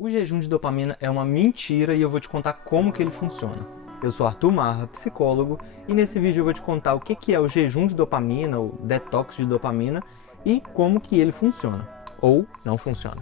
O jejum de dopamina é uma mentira e eu vou te contar como que ele funciona. Eu sou Arthur Marra, psicólogo, e nesse vídeo eu vou te contar o que é o jejum de dopamina, ou detox de dopamina, e como que ele funciona, ou não funciona.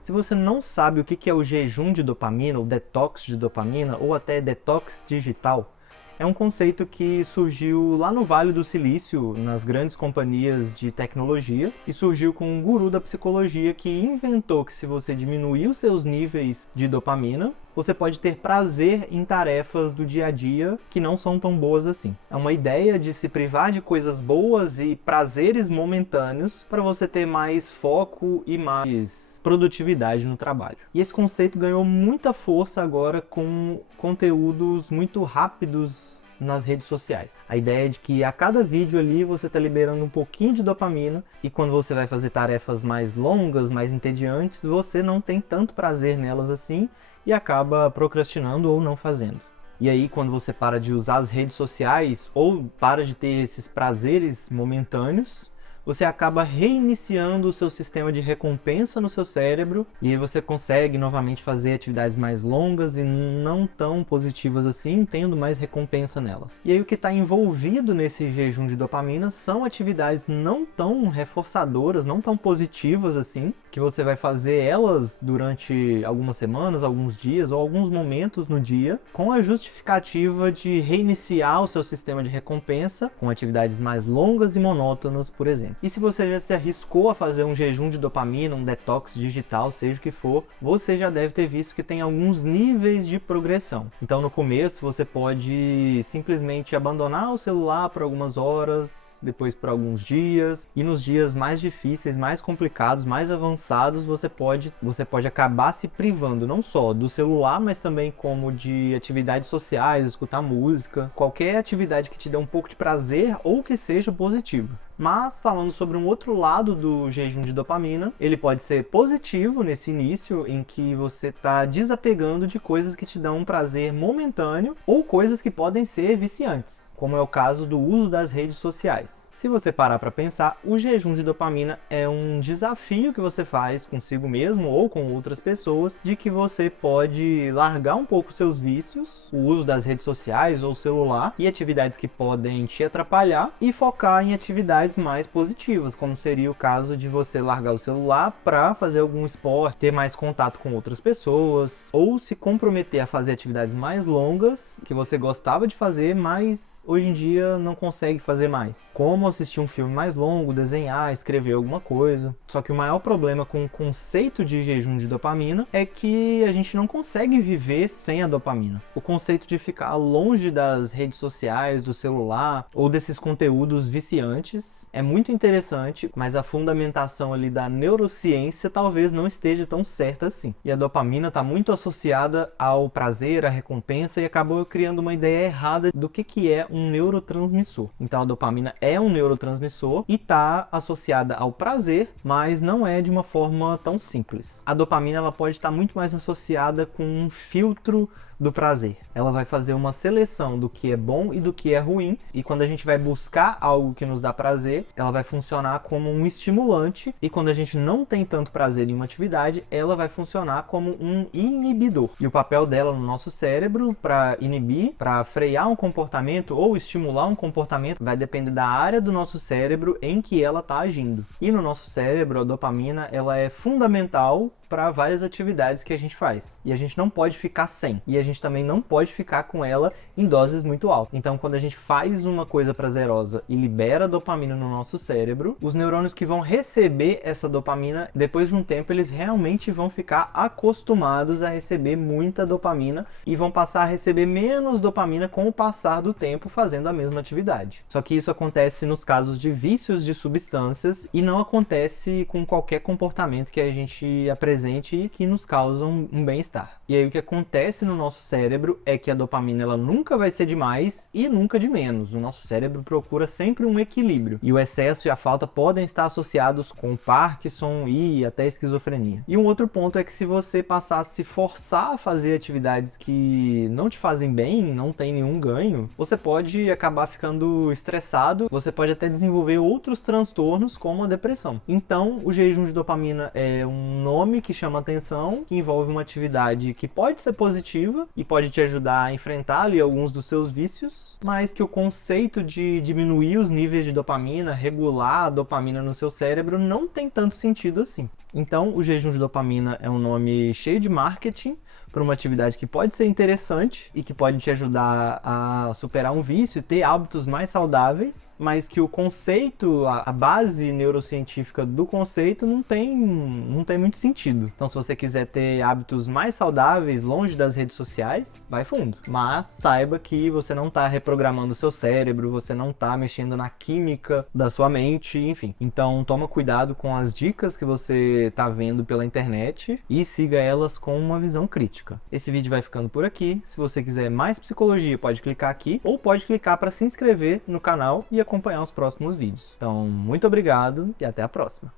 Se você não sabe o que é o jejum de dopamina, ou detox de dopamina, ou até detox digital, é um conceito que surgiu lá no Vale do Silício, nas grandes companhias de tecnologia, e surgiu com um guru da psicologia que inventou que se você diminuir os seus níveis de dopamina, você pode ter prazer em tarefas do dia a dia que não são tão boas assim. É uma ideia de se privar de coisas boas e prazeres momentâneos para você ter mais foco e mais produtividade no trabalho. E esse conceito ganhou muita força agora com conteúdos muito rápidos nas redes sociais. A ideia é de que a cada vídeo ali você está liberando um pouquinho de dopamina e quando você vai fazer tarefas mais longas, mais entediantes, você não tem tanto prazer nelas assim e acaba procrastinando ou não fazendo. E aí, quando você para de usar as redes sociais ou para de ter esses prazeres momentâneos, você acaba reiniciando o seu sistema de recompensa no seu cérebro e aí você consegue novamente fazer atividades mais longas e não tão positivas assim, tendo mais recompensa nelas. E aí o que está envolvido nesse jejum de dopamina são atividades não tão reforçadoras, não tão positivas assim, que você vai fazer elas durante algumas semanas, alguns dias ou alguns momentos no dia, com a justificativa de reiniciar o seu sistema de recompensa com atividades mais longas e monótonas, por exemplo. E se você já se arriscou a fazer um jejum de dopamina, um detox digital, seja o que for, você já deve ter visto que tem alguns níveis de progressão. Então no começo você pode simplesmente abandonar o celular por algumas horas, depois por alguns dias, e nos dias mais difíceis, mais complicados, mais avançados, você pode acabar se privando não só do celular, mas também como de atividades sociais, escutar música, qualquer atividade que te dê um pouco de prazer ou que seja positiva. Mas falando sobre um outro lado do jejum de dopamina, ele pode ser positivo nesse início, em que você está desapegando de coisas que te dão um prazer momentâneo ou coisas que podem ser viciantes, como é o caso do uso das redes sociais. Se você parar para pensar, o jejum de dopamina é um desafio que você faz consigo mesmo ou com outras pessoas, de que você pode largar um pouco seus vícios, o uso das redes sociais ou celular e atividades que podem te atrapalhar e focar em atividades mais positivas, como seria o caso de você largar o celular para fazer algum esporte, ter mais contato com outras pessoas, ou se comprometer a fazer atividades mais longas que você gostava de fazer, mas hoje em dia não consegue fazer mais. Como assistir um filme mais longo, desenhar, escrever alguma coisa. Só que o maior problema com o conceito de jejum de dopamina é que a gente não consegue viver sem a dopamina. O conceito de ficar longe das redes sociais, do celular ou desses conteúdos viciantes é muito interessante, mas a fundamentação ali da neurociência talvez não esteja tão certa assim. E a dopamina está muito associada ao prazer, à recompensa, e acabou criando uma ideia errada do que é um neurotransmissor. Então a dopamina é um neurotransmissor e está associada ao prazer, mas não é de uma forma tão simples. A dopamina ela pode estar muito mais associada com um filtro do prazer. Ela vai fazer uma seleção do que é bom e do que é ruim, e quando a gente vai buscar algo que nos dá prazer, ela vai funcionar como um estimulante, e quando a gente não tem tanto prazer em uma atividade, ela vai funcionar como um inibidor. E o papel dela no nosso cérebro para inibir, para frear um comportamento ou estimular um comportamento, vai depender da área do nosso cérebro em que ela está agindo. E no nosso cérebro, a dopamina ela é fundamental para várias atividades que a gente faz. E a gente não pode ficar sem. E a gente também não pode ficar com ela em doses muito altas. Então, quando a gente faz uma coisa prazerosa e libera dopamina no nosso cérebro, os neurônios que vão receber essa dopamina, depois de um tempo, eles realmente vão ficar acostumados a receber muita dopamina e vão passar a receber menos dopamina com o passar do tempo fazendo a mesma atividade. Só que isso acontece nos casos de vícios de substâncias e não acontece com qualquer comportamento que a gente apresenta e que nos causam um bem-estar. E aí o que acontece no nosso cérebro é que a dopamina ela nunca vai ser de mais e nunca de menos. O nosso cérebro procura sempre um equilíbrio. E o excesso e a falta podem estar associados com Parkinson e até esquizofrenia. E um outro ponto é que se você passar a se forçar a fazer atividades que não te fazem bem, não tem nenhum ganho, você pode acabar ficando estressado, você pode até desenvolver outros transtornos como a depressão. Então, o jejum de dopamina é um nome que chama atenção, que envolve uma atividade que pode ser positiva e pode te ajudar a enfrentar ali alguns dos seus vícios, mas que o conceito de diminuir os níveis de dopamina, regular a dopamina no seu cérebro, não tem tanto sentido assim. Então, o jejum de dopamina é um nome cheio de marketing para uma atividade que pode ser interessante e que pode te ajudar a superar um vício e ter hábitos mais saudáveis, mas que o conceito, a base neurocientífica do conceito não tem muito sentido. Então, se você quiser ter hábitos mais saudáveis, longe das redes sociais, vai fundo. Mas saiba que você não está reprogramando o seu cérebro, você não está mexendo na química da sua mente, enfim. Então, toma cuidado com as dicas que você está vendo pela internet e siga elas com uma visão crítica. Esse vídeo vai ficando por aqui. Se você quiser mais psicologia, pode clicar aqui ou pode clicar para se inscrever no canal e acompanhar os próximos vídeos. Então, muito obrigado e até a próxima.